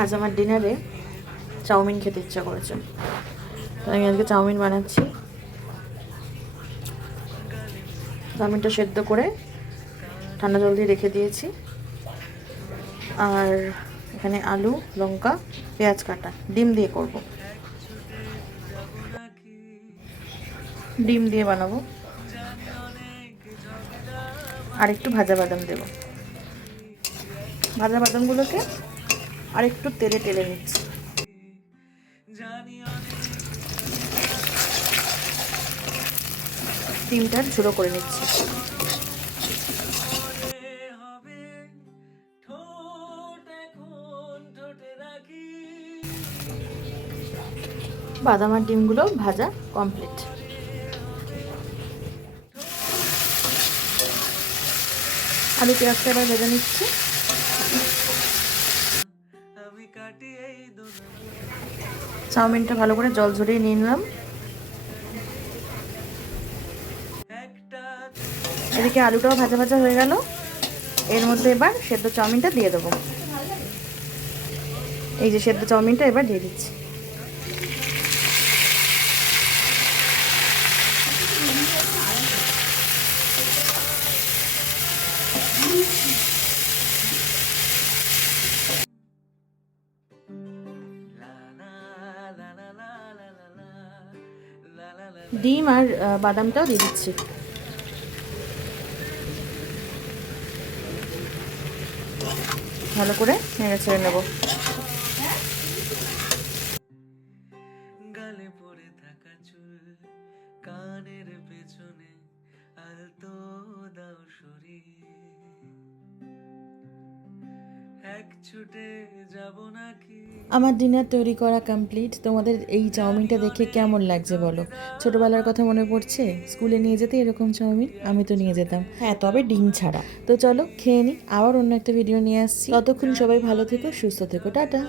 আজ আমার ডিনারে চাউমিন খেতে ইচ্ছা করেছে, তো আমি আজকে চাউমিন বানাচ্ছি। চাউমিনটা সেদ্ধ করে ঠান্ডা জল দিয়ে রেখে দিয়েছি। আর এখানে আলু, লঙ্কা, পেঁয়াজ কাটা, ডিম দিয়ে করব। ডিম দিয়ে বানাবো। আর একটু ভাজা বাদাম দেব। ভাজা বাদামগুলোকে আর একটু তেলে টেলে নিচ্ছি। ডিমটা ঝুড়ো করে নিচ্ছি। বাদাম আর ডিমগুলো ভাজা কমপ্লিট। আলু পেঁয়াজটা এবার ভেজে নিচ্ছি। চাউমিনটা ভালো করে জল ঝরিয়ে নিয়ে নিলাম। এদিকে আলুটাও ভাজা ভাজা হয়ে গেল। এর মধ্যে এবার সেদ্ধ চাউমিনটা দিয়ে দেবো। এই যে সেদ্ধ চাউমিনটা এবার দিয়ে দিচ্ছি। ডিম আর বাদামটাও দিয়ে দিচ্ছি। ভালো করে নেড়ে ছেড়ে নেবো। গালে পড়ে থাকা চুল কানের পেছনে আলতো দাও শরীর, এক ছুটে যাব নাকি। আমার ডিনার তৈরি করা কমপ্লিট। তোমাদের এই চাউমিনটা দেখে কেমন লাগছে বলো? ছোটবেলার কথা মনে পড়ছে? স্কুলে নিয়ে যেতে এরকম চাউমিন, আমি তো নিয়ে যেতাম। হ্যাঁ, তবে ডিম ছাড়া। তো চলো খেয়ে নিই, আবার অন্য একটা ভিডিও নিয়ে আসছি। ততক্ষণ সবাই ভালো থেকো, সুস্থ থেকো, টাটা।